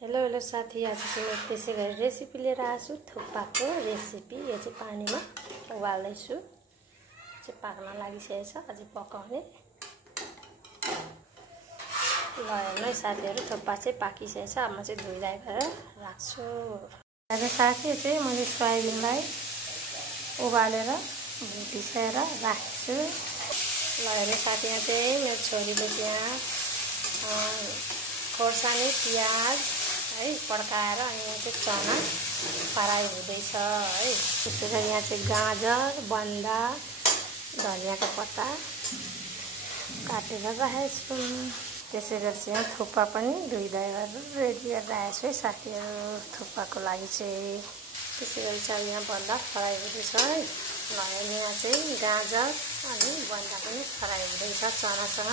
Hello साथी, आज चाहिँ म त्यसै गरी रेसिपी लिएर आएको छु। थुक्पाको रेसिपी। यो चाहिँ पानीमा उबाल्दैछु। चाहिँ पाक्न लागिसकेको छ, अझै पकाउने। ल हेर्नु है साथीहरू, थुक्पा चाहिँ पाकिसकेको छ। अब म चाहिँ धुइधाइ गरेर राख्छु। आज साथी चाहिँ मैले सोयाबिनलाई उबालेर भिजाएर राख्छु। ल हेर्नु साथी, यहाँ चाहिँ मेरो छोरीले चाहिँ खोर्सानी प्याज है पड्काएर अनि यहाँ चाहिँ चना फ्राई हुँदैछ है। त्यसपछि यहाँ चाहिँ गाजर, बन्दा, धनियाँको पत्ता काटेर राखेको छु। त्यसै गरी चाहिँ यहाँ थुक्पा पनि धुइधाइ गरेर रेडी गरेर राखेको छु है साथीहरू, थुक्पाको लागि चाहिँ। त्यसै गरी चाहिँ यहाँ बन्दा फ्राई हुँदैछ है। ल यहाँ चाहिँ गाजर अनि बन्दा पनि फ्राई हुँदैछ चनासँग।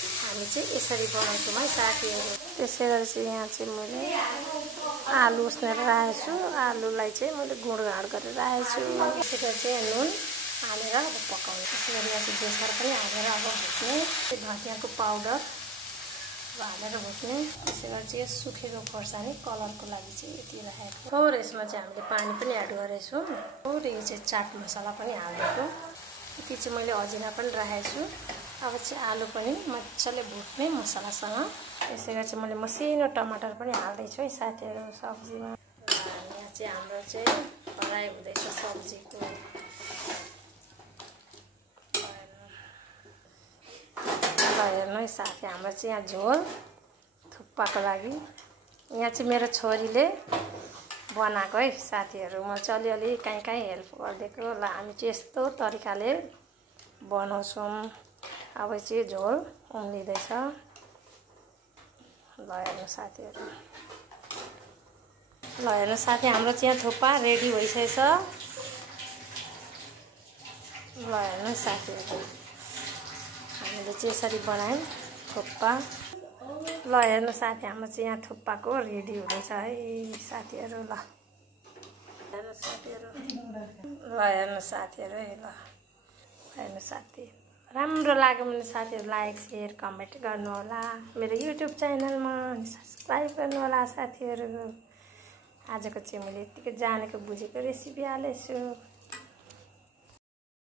हामी चाहिँ यसरी बनाउँछौँ है साथीहरू। त्यसै गरी चाहिँ यहाँ चाहिँ मैले आलु उसिनेर राखेको छु। आलुलाई चाहिँ मैले गुँडगाँड गरेर राखेको छु। त्यसै गरी चाहिँ नुन हालेर अब पकाउने। त्यसै गरी यहाँ चाहिँ बेसार पनि हालेर अब भुट्ने। धनियाँको पाउडर हालेर भुट्ने। त्यसै गरी चाहिँ सुकेको खोर्सानी कलरको लागि चाहिँ यति राखेको। थोरै यसमा चाहिँ हामीले पानी पनि एड गरेछौँ। थोरै यो चाहिँ चाट मसला पनि हालिदिएको। यति चाहिँ मैले अजिना पनि राखेको छु। अब चाहिँ आलु पनि मजाले भुट्ने मसलासँग। त्यसै गरी चाहिँ मैले मसिनो टमाटर पनि हाल्दैछु है साथीहरू सब्जीमा। यहाँ चाहिँ हाम्रो चाहिँ फ्राई हुँदैछ सब्जीको। हेर्नु है साथी, हाम्रो चाहिँ यहाँ झोल थुक्पाको लागि यहाँ चाहिँ मेरो छोरीले बनाएको है साथीहरू। म चाहिँ अलिअलि कहीँ हेल्प गरिदिएको। ल हामी चाहिँ यस्तो तरिकाले बनाउँछौँ। अब चाहिँ झोल उम्लिँदैछ। ल हेर्नु साथीहरू, ल हेर्नु साथी, हाम्रो चाहिँ यहाँ थुक्पा रेडी भइसकेछ। ल हेर्नु साथीहरू, हामीले चाहिँ यसरी बनायौँ थुक्पा। ल हेर्नु साथी, हाम्रो चाहिँ यहाँ थुक्पाको रेडी हुँदैछ है साथीहरू। ल हेर्नु साथीहरू, ल हेर्नु साथीहरू है। ल हेर्नु साथी, राम्रो लाग्यो भने साथीहरू लाइक सेयर कमेन्ट गर्नुहोला। मेरो युट्युब च्यानलमा सब्सक्राइब गर्नुहोला साथीहरू। आजको चाहिँ मैले यतिकै जानेको बुझेको रेसिपी हालेछु।